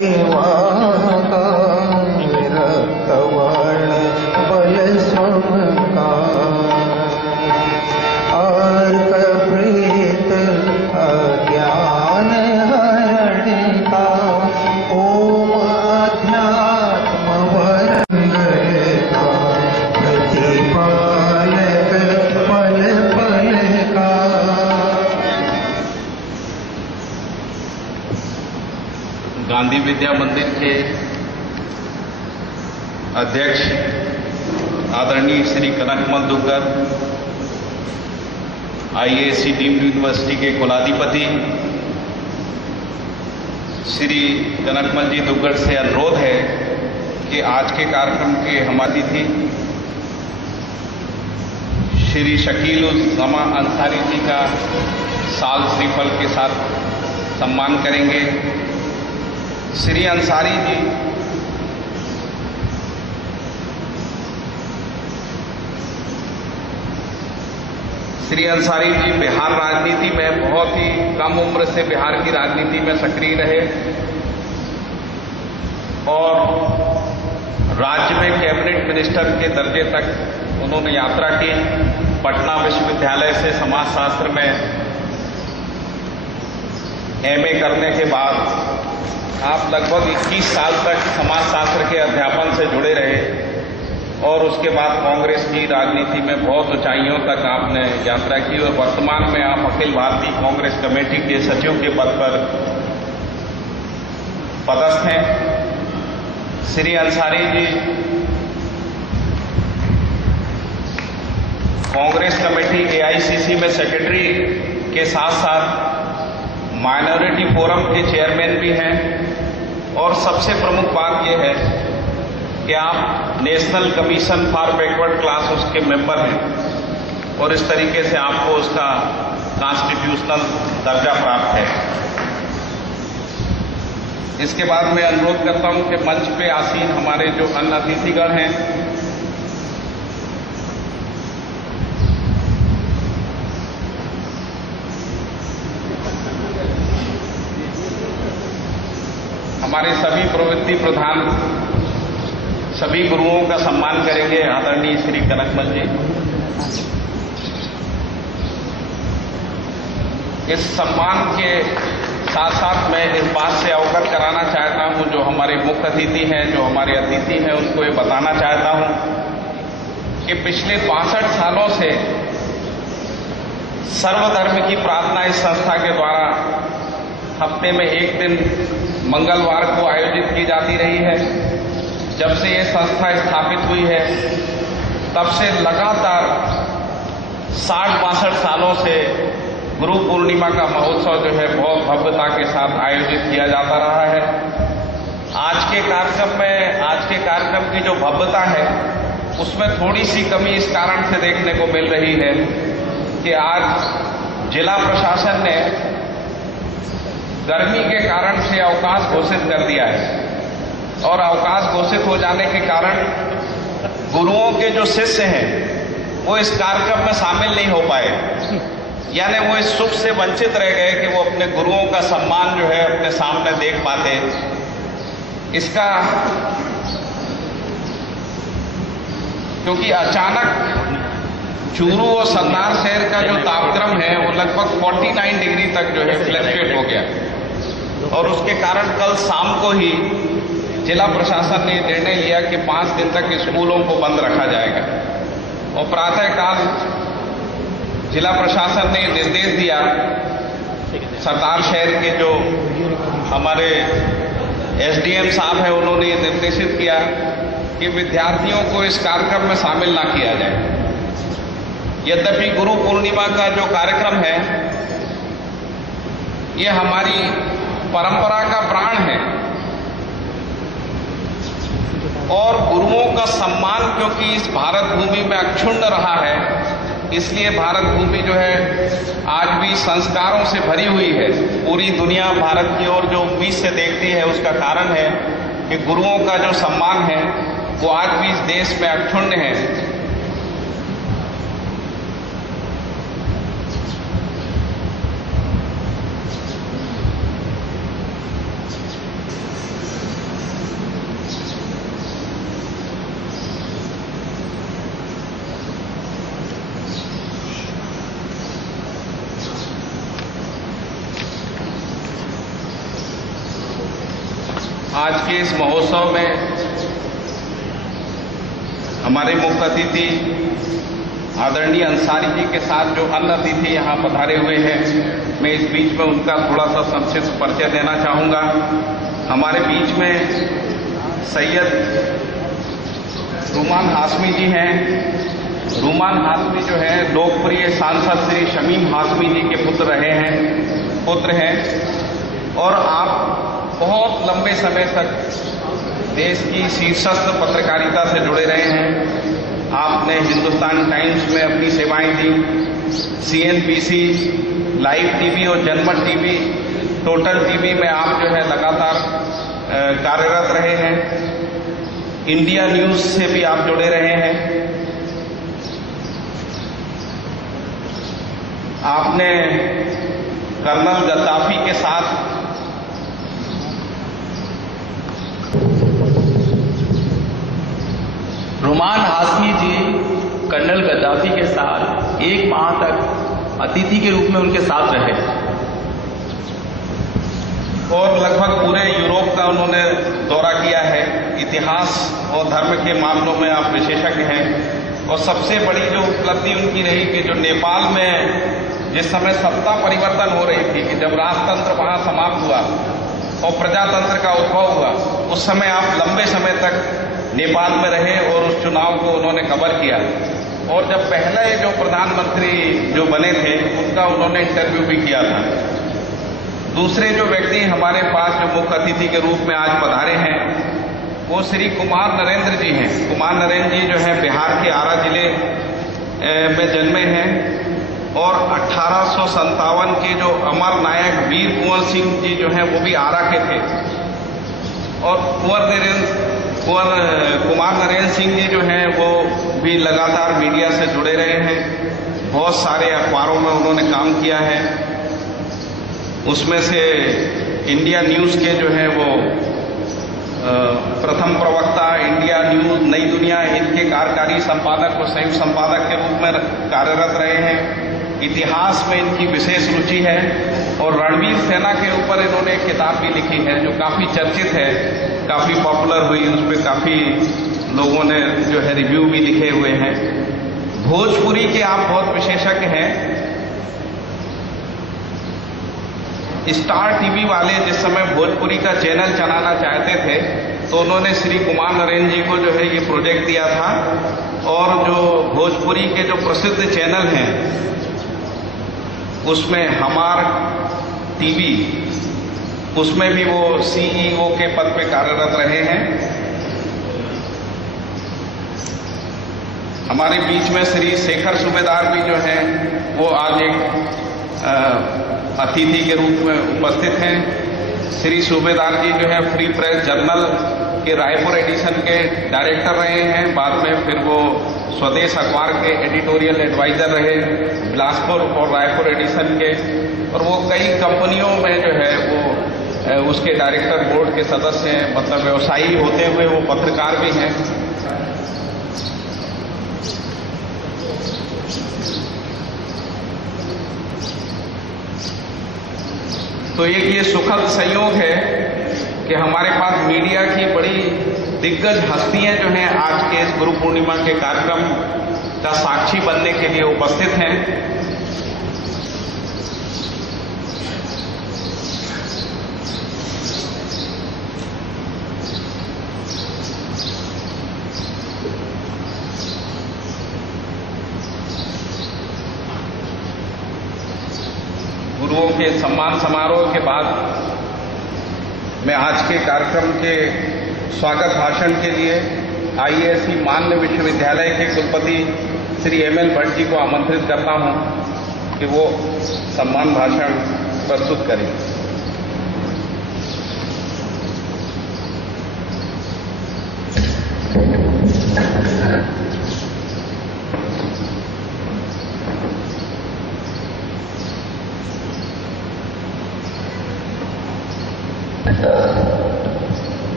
रक्तवर्ण बल प्रीत अज्ञान हरण का ओम अध्यात्म वरण का प्रतिपालक पल पल का। गांधी विद्या मंदिर के अध्यक्ष आदरणीय श्री कनकमल दुग्गल, आईएएससी डीम्ड यूनिवर्सिटी के कुलाधिपति श्री कनकमल जी दुग्गल से अनुरोध है कि आज के कार्यक्रम के हमारी अतिथि श्री शकील उल जमा अंसारी जी का साल श्रीफल के साथ सम्मान करेंगे। श्री अंसारी जी बिहार राजनीति में बहुत ही कम उम्र से बिहार की राजनीति में सक्रिय रहे और राज्य में कैबिनेट मिनिस्टर के दर्जे तक उन्होंने यात्रा की। पटना विश्वविद्यालय से समाजशास्त्र में एमए करने के बाद आप लगभग 21 साल तक समाजशास्त्र के अध्यापन से जुड़े रहे और उसके बाद कांग्रेस की राजनीति में बहुत ऊंचाइयों तक आपने यात्रा की और वर्तमान में आप अखिल भारतीय कांग्रेस कमेटी के सचिव के पद पर पदस्थ हैं। श्री अंसारी जी कांग्रेस कमेटी एआईसीसी में सेक्रेटरी के साथ साथ माइनॉरिटी फोरम के चेयरमैन भी हैं और सबसे प्रमुख बात यह है कि आप national commission for backward class उसके मेंबर हैं और इस तरीके से आपको उसका कॉन्स्टिट्यूशनल दर्जा प्राप्त है। इसके बाद मैं अनुरोध करता हूं कि मंच पे आसीन हमारे जो अन्य अतिथिगण हैं हमारे सभी प्रवृत्ति प्रधान सभी गुरुओं का सम्मान करेंगे आदरणीय श्री कनकमल जी। इस सम्मान के साथ साथ मैं इस बात से अवगत कराना चाहता हूं, जो हमारे मुख्य अतिथि हैं, जो हमारे अतिथि हैं, उनको ये बताना चाहता हूं कि पिछले 62 सालों से सर्वधर्म की प्रार्थना इस संस्था के द्वारा हफ्ते में एक दिन मंगलवार को आयोजित की जाती रही है। जब से ये संस्था स्थापित हुई है तब से लगातार 60-62 सालों से गुरु पूर्णिमा का महोत्सव जो है बहुत भव्यता के साथ आयोजित किया जाता रहा है। आज के कार्यक्रम की जो भव्यता है उसमें थोड़ी सी कमी इस कारण से देखने को मिल रही है कि आज जिला प्रशासन ने गर्मी के कारण से अवकाश घोषित कर दिया है और अवकाश घोषित हो जाने के कारण गुरुओं के जो शिष्य हैं वो इस कार्यक्रम में शामिल नहीं हो पाए, यानी वो इस सुख से वंचित रह गए कि वो अपने गुरुओं का सम्मान जो है अपने सामने देख पाते। इसका क्योंकि अचानक चूरू और सन्नार शहर का जो तापक्रम है वो लगभग 49 डिग्री तक जो है फ्लक्चुएट हो गया और उसके कारण कल शाम को ही जिला प्रशासन ने निर्णय लिया कि 5 दिन तक स्कूलों को बंद रखा जाएगा और प्रातःकाल जिला प्रशासन ने निर्देश दिया, सरदार शहर के जो हमारे एसडीएम साहब हैं उन्होंने ये निर्देशित किया कि विद्यार्थियों को इस कार्यक्रम में शामिल ना किया जाए। यद्यपि गुरु पूर्णिमा का जो कार्यक्रम है ये हमारी परंपरा का प्राण है और गुरुओं का सम्मान क्योंकि इस भारत भूमि में अक्षुण्ण रहा है, इसलिए भारत भूमि जो है आज भी संस्कारों से भरी हुई है। पूरी दुनिया भारत की ओर जो उम्मीद से देखती है उसका कारण है कि गुरुओं का जो सम्मान है वो आज भी इस देश में अक्षुण्ण है। आज के इस महोत्सव में हमारे मुख्य अतिथि आदरणीय अंसारी जी के साथ जो अन्य अतिथि यहाँ पधारे हुए हैं, मैं इस बीच में उनका थोड़ा सा संक्षिप्त परिचय देना चाहूँगा। हमारे बीच में सैयद रूमान हाशमी जी हैं। रूमान हाशमी जो है लोकप्रिय सांसद श्री शमीम हाशमी जी के पुत्र हैं और आप बहुत लंबे समय तक देश की शीर्षस्थ पत्रकारिता से जुड़े रहे हैं। आपने हिंदुस्तान टाइम्स में अपनी सेवाएं दी, CNBC, लाइव टीवी और जनमत टीवी, टोटल टीवी में आप जो है लगातार कार्यरत रहे हैं। इंडिया न्यूज से भी आप जुड़े रहे हैं। आपने कर्नल गद्दाफी के साथ रूमान हाशमी जी कर्नल गद्दाफी के साथ 1 माह तक अतिथि के रूप में उनके साथ रहे और लगभग पूरे यूरोप का उन्होंने दौरा किया है। इतिहास और धर्म के मामलों में आप विशेषज्ञ हैं और सबसे बड़ी जो उपलब्धि उनकी रही कि जो नेपाल में जिस समय सत्ता परिवर्तन हो रही थी, कि जब राजतंत्र वहां समाप्त हुआ और प्रजातंत्र का उद्भव हुआ, उस समय आप लंबे समय तक नेपाल में रहे और उस चुनाव को उन्होंने कवर किया। और जब पहले जो प्रधानमंत्री जो बने थे उनका उन्होंने इंटरव्यू भी किया था। दूसरे जो व्यक्ति हमारे पास जो मुख्य अतिथि के रूप में आज पधारे हैं वो श्री कुमार नरेंद्र जी हैं। कुमार नरेंद्र जी जो है बिहार के आरा जिले में जन्मे हैं और 1857 के जो अमर नायक वीर कुंवर सिंह जी जो हैं वो भी आरा के थे। और कुमार नरेंद्र सिंह जी जो हैं वो भी लगातार मीडिया से जुड़े रहे हैं। बहुत सारे अखबारों में उन्होंने काम किया है। उसमें से इंडिया न्यूज़ के जो है वो प्रथम प्रवक्ता, इंडिया न्यूज़, नई दुनिया, इनके कार्यकारी संपादक और संयुक्त संपादक के रूप में कार्यरत रहे हैं। इतिहास में इनकी विशेष रुचि है और रणवीर सेना के ऊपर इन्होंने एक किताब भी लिखी है जो काफ़ी चर्चित है, काफ़ी पॉपुलर हुई, उस पर काफ़ी लोगों ने जो है रिव्यू भी लिखे हुए हैं। भोजपुरी के आप बहुत विशेषज्ञ हैं। स्टार टीवी वाले जिस समय भोजपुरी का चैनल चलाना चाहते थे तो उन्होंने श्री कुमार नरेंद्र जी को जो है ये प्रोजेक्ट दिया था और जो भोजपुरी के जो प्रसिद्ध चैनल हैं उसमें हमार टीवी, उसमें भी वो CEO के पद पे कार्यरत रहे हैं। हमारे बीच में श्री शेखर सूबेदार भी जो हैं वो आज एक अतिथि के रूप में उपस्थित हैं। श्री सूबेदार जी जो है फ्री प्रेस जर्नल के रायपुर एडिशन के डायरेक्टर रहे हैं। बाद में फिर वो स्वदेश अखबार के एडिटोरियल एडवाइजर रहे, बिलासपुर और रायपुर एडिशन के। और वो कई कंपनियों में जो है वो उसके डायरेक्टर बोर्ड के सदस्य हैं। मतलब व्यवसायी होते हुए वो पत्रकार भी हैं। तो एक ये सुखद संयोग है कि हमारे पास मीडिया की बड़ी दिग्गज हस्तियां जो हैं आज के इस गुरु पूर्णिमा के कार्यक्रम का साक्षी बनने के लिए उपस्थित हैं। गुरुओं के सम्मान समारोह के बाद मैं आज के कार्यक्रम के स्वागत भाषण के लिए IASC मान्य विश्वविद्यालय के कुलपति श्री ML भट्ट जी को आमंत्रित करता हूं कि वो सम्मान भाषण प्रस्तुत करें।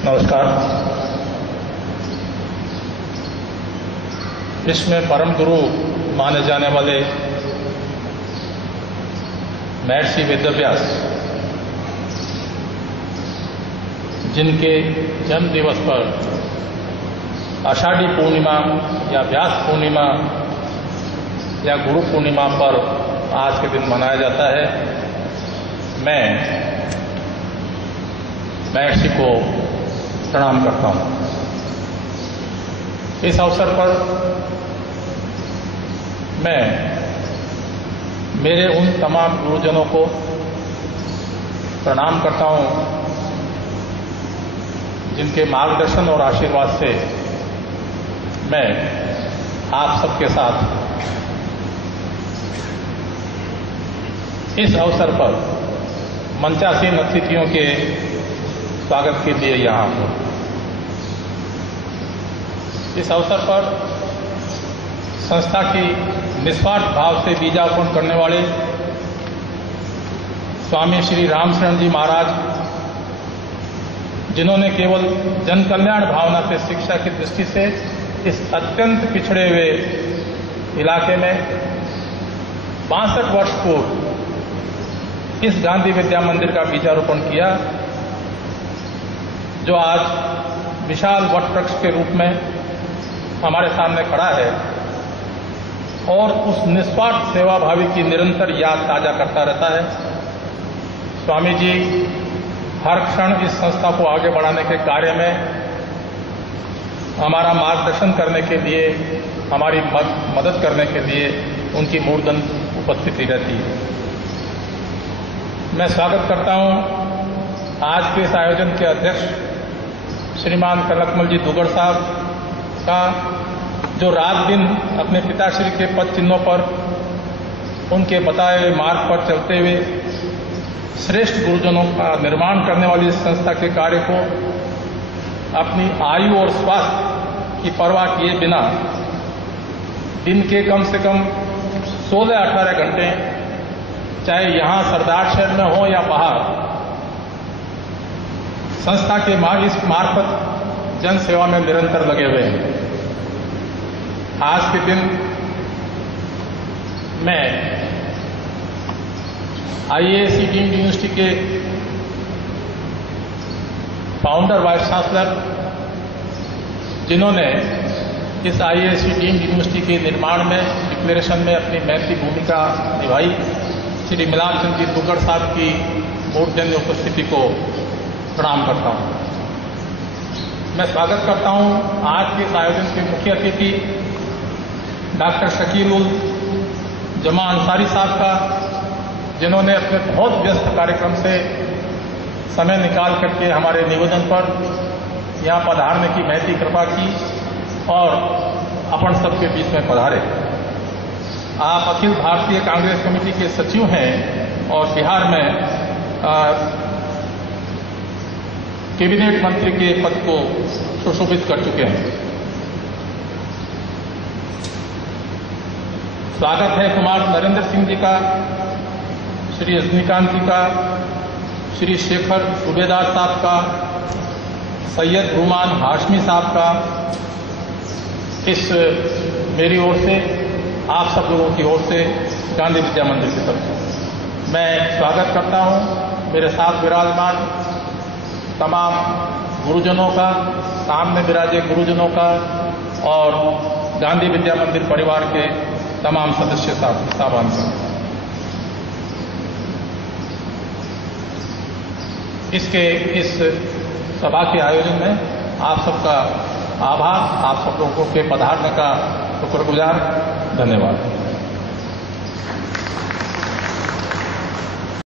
नमस्कार। इसमें परम गुरु माने जाने वाले महर्षि वेदव्यास जिनके जन्म दिवस पर आषाढ़ी पूर्णिमा या व्यास पूर्णिमा या गुरु पूर्णिमा पर आज के दिन मनाया जाता है, मैं महर्षि को प्रणाम करता हूँ। इस अवसर पर मैं मेरे उन तमाम गुरुजनों को प्रणाम करता हूँ जिनके मार्गदर्शन और आशीर्वाद से मैं आप सबके साथ इस अवसर पर मंचासीन अतिथियों के स्वागत के लिए यहाँ हूँ। इस अवसर पर संस्था की निस्वार्थ भाव से बीजारोपण करने वाले स्वामी श्री रामशरण जी महाराज, जिन्होंने केवल जन कल्याण भावना से शिक्षा की दृष्टि से इस अत्यंत पिछड़े हुए इलाके में 62 वर्ष पूर्व इस गांधी विद्या मंदिर का बीजारोपण किया, जो आज विशाल वट वृक्ष के रूप में हमारे सामने खड़ा है और उस निस्वार्थ सेवाभावी की निरंतर याद ताजा करता रहता है। स्वामी जी हर क्षण इस संस्था को आगे बढ़ाने के कार्य में हमारा मार्गदर्शन करने के लिए, हमारी मदद करने के लिए उनकी मूर्धन उपस्थिति रहती है। मैं स्वागत करता हूं आज के इस आयोजन के अध्यक्ष श्रीमान कनकमल जी दुगड़ साहब का, जो रात दिन अपने पिताश्री के पद चिन्हों पर उनके बताए हुए मार्ग पर चलते हुए श्रेष्ठ गुरुजनों का निर्माण करने वाली इस संस्था के कार्य को अपनी आयु और स्वास्थ्य की परवाह किए बिना दिन के कम से कम 16-18 घंटे, चाहे यहां सरदार शहर में हो या बाहर, संस्था के इस मार्फत जन सेवा में निरंतर लगे हुए हैं। आज के दिन मैं आईएएसी डीम्ड यूनिवर्सिटी के फाउंडर वाइस चांसलर, जिन्होंने इस आईएएसी डीम्ड यूनिवर्सिटी के निर्माण में, डिक्लेरेशन में अपनी महती भूमिका निभाई, श्री मिलान चंद जी दुगड़ साहब की मूर्धन्य उपस्थिति को प्रणाम करता हूं। मैं स्वागत करता हूं आज के इस आयोजन के मुख्य अतिथि डॉक्टर शकील उल जमा अंसारी साहब का, जिन्होंने अपने बहुत व्यस्त कार्यक्रम से समय निकाल करके हमारे निवेदन पर यहाँ पधारने की महती कृपा की और अपन सबके बीच में पधारे। आप अखिल भारतीय कांग्रेस कमेटी के सचिव हैं और बिहार में कैबिनेट मंत्री के पद को सुशोभित कर चुके हैं। स्वागत है कुमार नरेंद्र सिंह जी का, श्री रजनीकांत जी का, श्री शेखर सूबेदार साहब का, सैयद रुमान हाशमी साहब का, इस मेरी ओर से, आप सब लोगों की ओर से गांधी विद्या मंदिर की तरफ से मैं स्वागत करता हूं। मेरे साथ विराजमान तमाम गुरुजनों का, सामने विराजे गुरुजनों का और गांधी विद्या मंदिर परिवार के तमाम सदस्य साहबान का। इस सभा के आयोजन में आप सबका आभार, आप सब लोगों के पधारने का शुक्रगुजार, धन्यवाद।